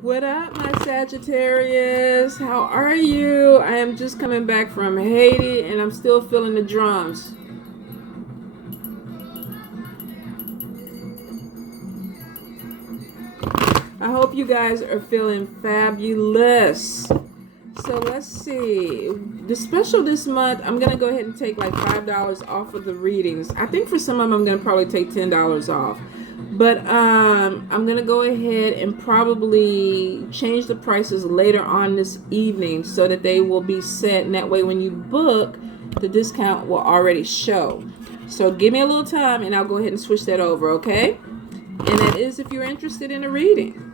What up, my Sagittarius? How are you? I am just coming back from Haiti and I'm still feeling the drums. I hope you guys are feeling fabulous. So let's see. The special this month, I'm going to go ahead and take like $5 off of the readings. I think for some of them, I'm going to probably take $10 off. But I'm going to go ahead and probably change the prices later on this evening so that they will be set. And that way when you book, the discount will already show. So give me a little time and I'll go ahead and switch that over, okay? And that is if you're interested in a reading.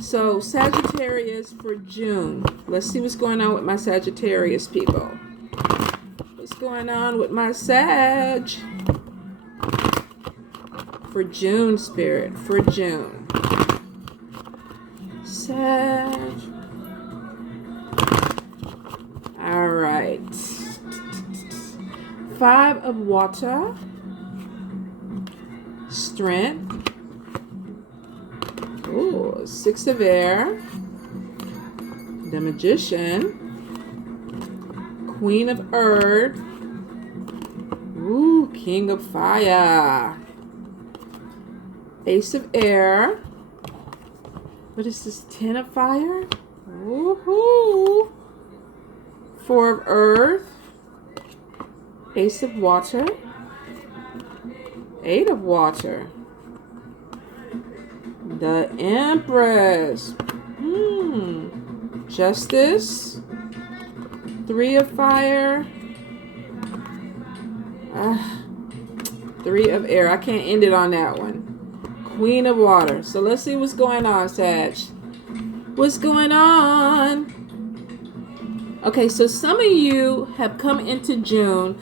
So Sagittarius for June. Let's see what's going on with my Sagittarius people. What's going on with my Sag? For June, Spirit. For June. Sag. Alright. 5 of water. Strength. Ooh, 6 of air. The Magician. Queen of earth. Ooh, King of fire. Ace of air. What is this? 10 of fire. Woohoo. 4 of earth. Ace of water. 8 of water. The Empress. Justice. 3 of fire. 3 of air. I can't end it on that one. Queen of water. So let's see what's going on, Sag. What's going on? Okay, so some of you have come into June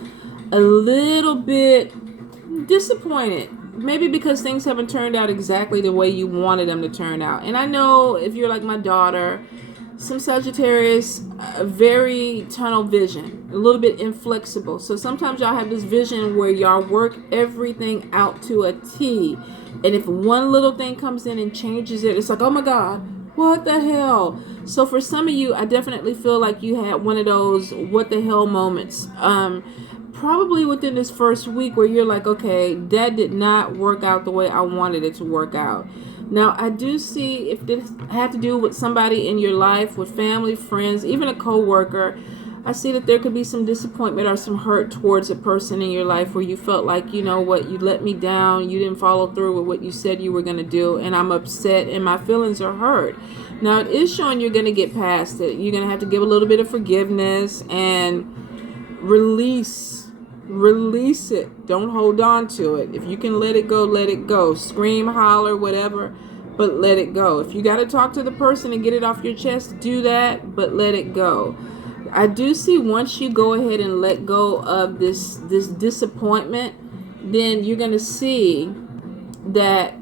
a little bit disappointed. Maybe because things haven't turned out exactly the way you wanted them to turn out. And I know if you're like my daughter, some Sagittarius, very tunnel vision, a little bit inflexible. So sometimes y'all have this vision where y'all work everything out to a T. And if one little thing comes in and changes it, it's like, oh my God, what the hell? So for some of you, I definitely feel like you had one of those what the hell moments. Probably within this first week where you're like, okay, that did not work out the way I wanted it to work out. Now, I do see if this had to do with somebody in your life, with family, friends, even a co-worker, I see that there could be some disappointment or some hurt towards a person in your life where you felt like, you know what, you let me down, you didn't follow through with what you said you were going to do, and I'm upset and my feelings are hurt. Now, it is showing you're going to get past it. You're going to have to give a little bit of forgiveness and release it. Don't hold on to it. If you can let it go, let it go. Scream, holler, whatever, but let it go. If you got to talk to the person and get it off your chest, do that, but let it go. I do see once you go ahead and let go of this disappointment, then you're going to see that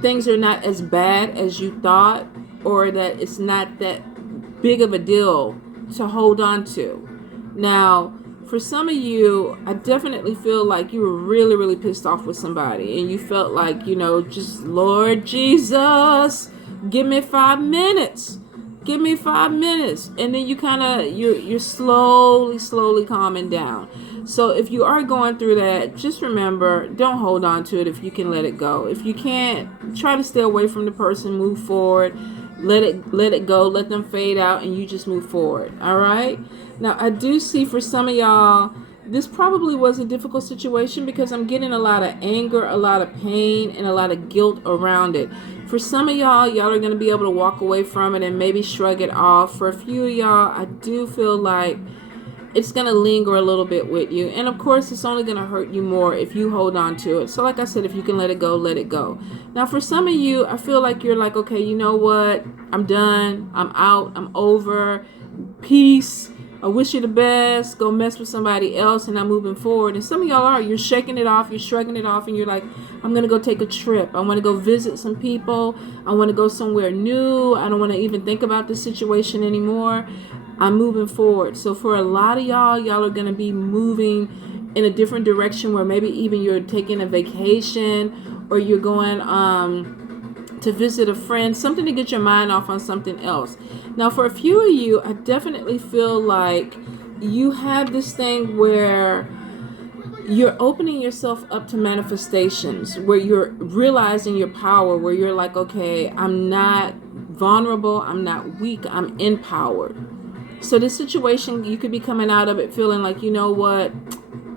things are not as bad as you thought, or that it's not that big of a deal to hold on to. Now, for some of you, I definitely feel like you were really, really pissed off with somebody and you felt like, you know, just Lord Jesus, give me 5 minutes. Give me 5 minutes. And then you kind of, you're slowly calming down. So if you are going through that, just remember, don't hold on to it if you can let it go. If you can't, try to stay away from the person, move forward. Let it go, let them fade out, and you just move forward. All right? Now, I do see for some of y'all, this probably was a difficult situation because I'm getting a lot of anger, a lot of pain, and a lot of guilt around it. For some of y'all are going to be able to walk away from it and maybe shrug it off. For a few of y'all, I do feel like it's going to linger a little bit with you. And of course, it's only going to hurt you more if you hold on to it. So like I said, if you can let it go, let it go. Now, for some of you, I feel like you're like, okay, you know what? I'm done. I'm out. I'm over. Peace. I wish you the best. Go mess with somebody else and I'm moving forward. And some of y'all are. You're shaking it off. You're shrugging it off. And you're like, I'm going to go take a trip. I want to go visit some people. I want to go somewhere new. I don't want to even think about this situation anymore. I'm moving forward. So for a lot of y'all are going to be moving in a different direction where maybe even you're taking a vacation or you're going to visit a friend, something to get your mind off on something else. Now, for a few of you, I definitely feel like you have this thing where you're opening yourself up to manifestations, where you're realizing your power, where you're like, okay, I'm not vulnerable, I'm not weak, I'm empowered. So this situation, you could be coming out of it feeling like, you know what,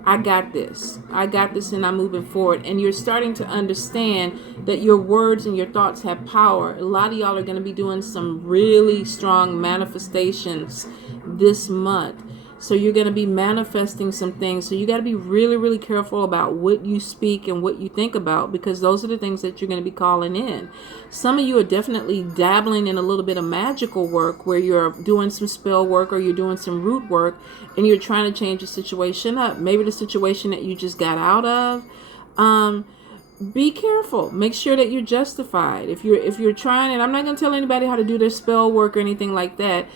I got this, and I'm moving forward. And you're starting to understand that your words and your thoughts have power. A lot of y'all are going to be doing some really strong manifestations this month. So you're going to be manifesting some things. So you got to be really, really careful about what you speak and what you think about, because those are the things that you're going to be calling in. Some of you are definitely dabbling in a little bit of magical work, where you're doing some spell work or you're doing some root work, and you're trying to change the situation up. Maybe the situation that you just got out of. Be careful. Make sure that you're justified. If you're trying, and I'm not going to tell anybody how to do their spell work or anything like that.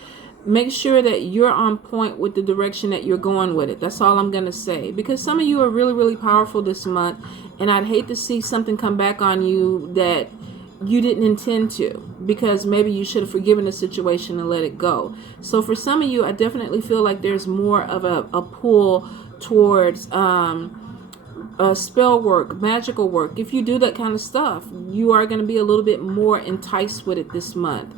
Make sure that you're on point with the direction that you're going with it. That's all I'm going to say. Because some of you are really, really powerful this month, and I'd hate to see something come back on you that you didn't intend to, because maybe you should have forgiven the situation and let it go. So for some of you, I definitely feel like there's more of a pull towards spell work, magical work. If you do that kind of stuff, you are going to be a little bit more enticed with it this month.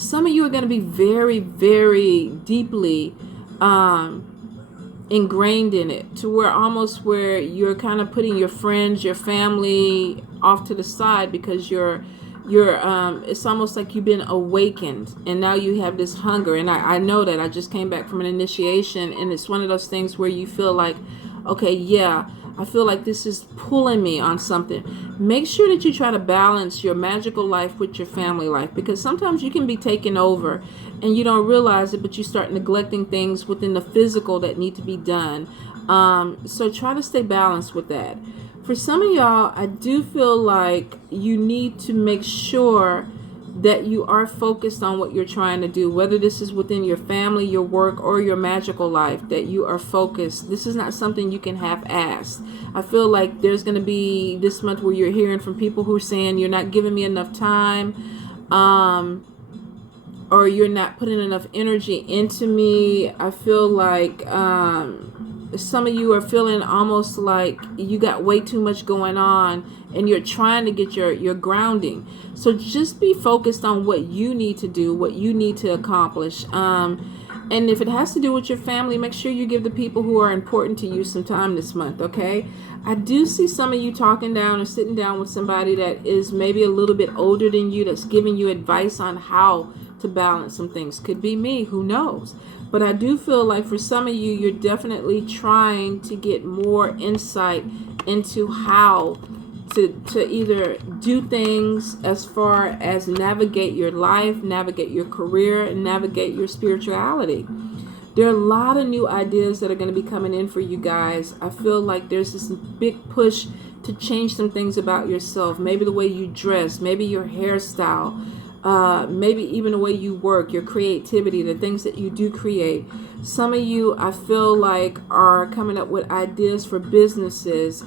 Some of you are going to be very, very deeply ingrained in it, to where you're kind of putting your friends, your family off to the side, because you're it's almost like you've been awakened, and now you have this hunger. And I know that I just came back from an initiation, and it's one of those things where you feel like, okay, yeah, I feel like this is pulling me on something. Make sure that you try to balance your magical life with your family life, because sometimes you can be taken over and you don't realize it, but you start neglecting things within the physical that need to be done. So try to stay balanced with that. For some of y'all, I do feel like you need to make sure that you are focused on what you're trying to do, whether this is within your family, your work, or your magical life, that you are focused. This is not something you can half-ass. I feel like there's going to be this month where you're hearing from people who are saying, you're not giving me enough time, or you're not putting enough energy into me. I feel like some of you are feeling almost like you got way too much going on, and you're trying to get your grounding. So just be focused on what you need to do, what you need to accomplish. And if it has to do with your family, make sure you give the people who are important to you some time this month, okay? I do see some of you talking down or sitting down with somebody that is maybe a little bit older than you, that's giving you advice on how to balance some things. Could be me, who knows? But I do feel like for some of you, you're definitely trying to get more insight into how to either do things as far as navigate your life, navigate your career, and navigate your spirituality. There are a lot of new ideas that are going to be coming in for you guys. I feel like there's this big push to change some things about yourself. Maybe the way you dress, maybe your hairstyle, maybe even the way you work, your creativity, the things that you do create. Some of you, I feel like, are coming up with ideas for businesses,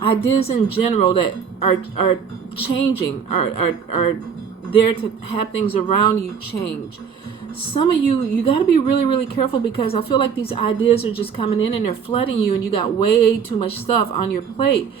ideas in general that are changing, are there to have things around you change. Some of you got to be really, really careful, because I feel like these ideas are just coming in and they're flooding you, and you got way too much stuff on your plate.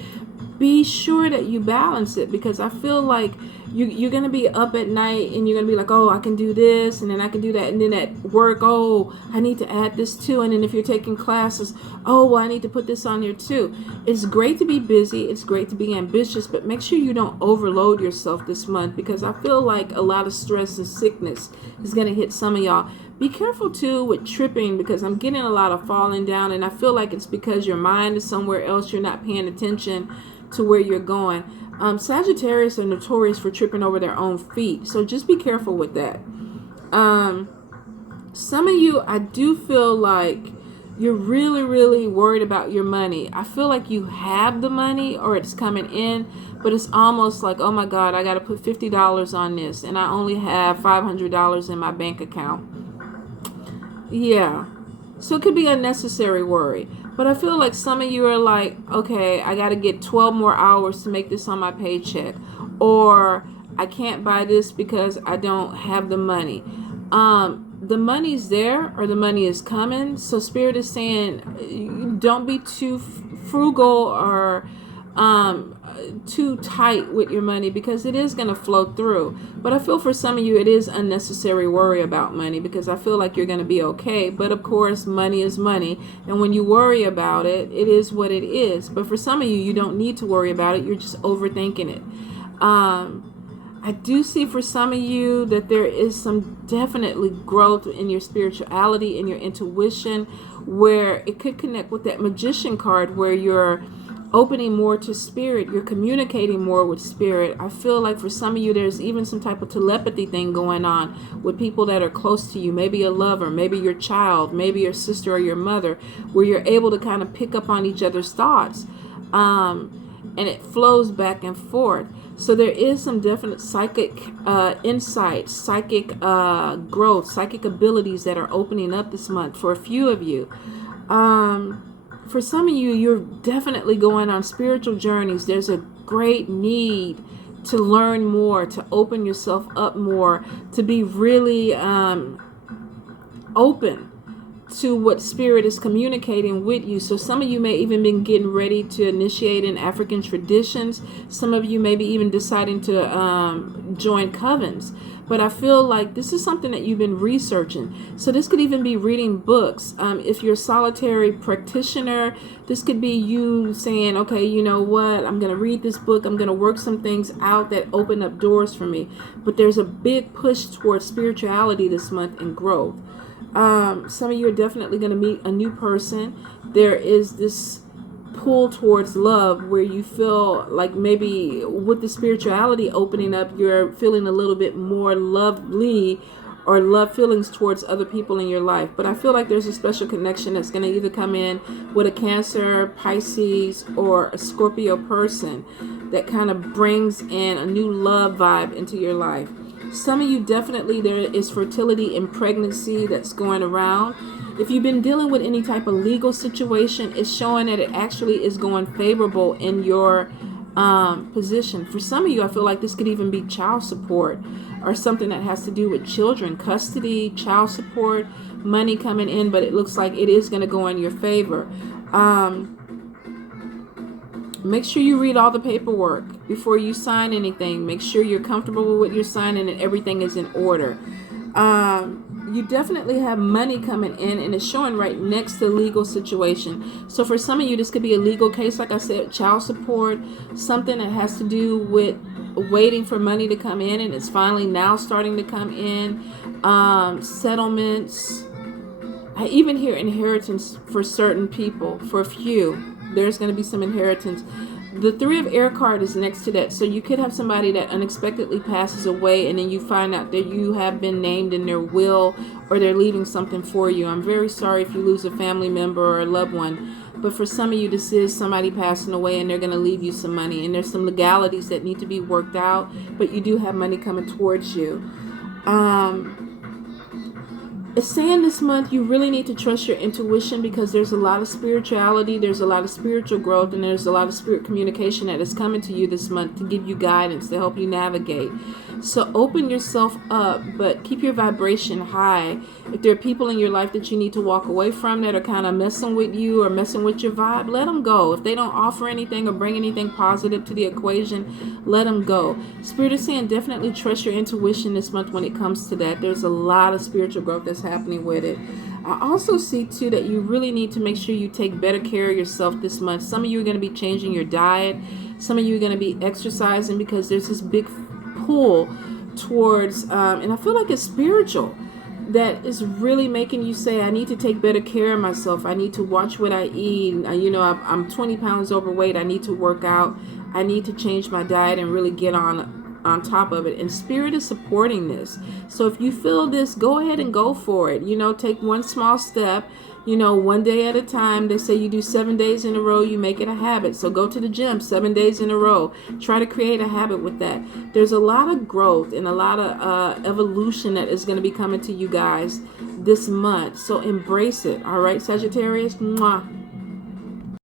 Be sure that you balance it, because I feel like you're going to be up at night and you're going to be like, oh, I can do this, and then I can do that. And then at work, oh, I need to add this too. And then if you're taking classes, oh, well, I need to put this on here too. It's great to be busy. It's great to be ambitious, but make sure you don't overload yourself this month, because I feel like a lot of stress and sickness is going to hit some of y'all. Be careful too with tripping, because I'm getting a lot of falling down, and I feel like it's because your mind is somewhere else. You're not paying attention to where you're going. Sagittarius are notorious for tripping over their own feet, so just be careful with that. Some of you, I do feel like you're really, really worried about your money. I feel like you have the money, or it's coming in, but it's almost like, oh my God, I got to put $50 on this, and I only have $500 in my bank account. Yeah. So it could be unnecessary worry. But I feel like some of you are like, okay, I got to get 12 more hours to make this on my paycheck. Or I can't buy this because I don't have the money. The money's there, or the money is coming. So Spirit is saying, don't be too frugal or too tight with your money, because it is going to flow through. But I feel for some of you it is unnecessary worry about money, because I feel like you're going to be okay. But of course, money is money, and when you worry about it, it is what it is. But for some of you, you don't need to worry about it. You're just overthinking it. I do see for some of you that there is some definitely growth in your spirituality and your intuition, where it could connect with that Magician card, where you're opening more to Spirit, you're communicating more with Spirit. I feel like for some of you, there's even some type of telepathy thing going on with people that are close to you, maybe a lover, maybe your child, maybe your sister or your mother, where you're able to kind of pick up on each other's thoughts, and it flows back and forth. So there is some definite psychic insight, psychic growth, psychic abilities that are opening up this month for a few of you. For some of you, you're definitely going on spiritual journeys. There's a great need to learn more, to open yourself up more, to be really open to what Spirit is communicating with you. So some of you may even been getting ready to initiate in African traditions. Some of you may be even deciding to join covens. But I feel like this is something that you've been researching. So this could even be reading books. If you're a solitary practitioner, this could be you saying, okay, you know what? I'm going to read this book. I'm going to work some things out that open up doors for me. But there's a big push towards spirituality this month and growth. Some of you are definitely going to meet a new person. There is this pull towards love, where you feel like maybe with the spirituality opening up, you're feeling a little bit more lovely or love feelings towards other people in your life. But I feel like there's a special connection that's going to either come in with a Cancer, Pisces, or a Scorpio person that kind of brings in a new love vibe into your life. Some of you definitely, there is fertility and pregnancy that's going around. If you've been dealing with any type of legal situation, it's showing that it actually is going favorable in your position. For some of you, I feel like this could even be child support or something that has to do with children, custody, child support, money coming in, but it looks like it is going to go in your favor. Make sure you read all the paperwork before you sign anything. Make sure you're comfortable with what you're signing and everything is in order. You definitely have money coming in, and it's showing right next to legal situation. So for some of you, this could be a legal case, like I said, child support, something that has to do with waiting for money to come in, and it's finally now starting to come in. Settlements. I even hear inheritance for certain people. For a few, there's going to be some inheritance. The Three of Air card is next to that. So you could have somebody that unexpectedly passes away, and then you find out that you have been named in their will, or they're leaving something for you. I'm very sorry if you lose a family member or a loved one. But for some of you, this is somebody passing away, and they're going to leave you some money. And there's some legalities that need to be worked out, but you do have money coming towards you. It's saying this month you really need to trust your intuition, because there's a lot of spirituality, there's a lot of spiritual growth, and there's a lot of spirit communication that is coming to you this month to give you guidance, to help you navigate. So open yourself up, but keep your vibration high. If there are people in your life that you need to walk away from that are kind of messing with you or messing with your vibe, let them go. If they don't offer anything or bring anything positive to the equation, let them go. Spirit is saying definitely trust your intuition this month when it comes to that. There's a lot of spiritual growth that's happening with it. I also see too that you really need to make sure you take better care of yourself this month. Some of you are going to be changing your diet. Some of you are going to be exercising, because there's this big pull towards and I feel like it's spiritual, that is really making you say, I need to take better care of myself. I need to watch what I eat. I'm 20 pounds overweight. I need to work out. I need to change my diet and really get on top of it. And Spirit is supporting this. So if you feel this, go ahead and go for it. Take one small step, one day at a time. They say you do 7 days in a row, you make it a habit. So go to the gym 7 days in a row. Try to create a habit with that. There's a lot of growth and a lot of evolution that is going to be coming to you guys this month. So embrace it. All right, Sagittarius. Mwah.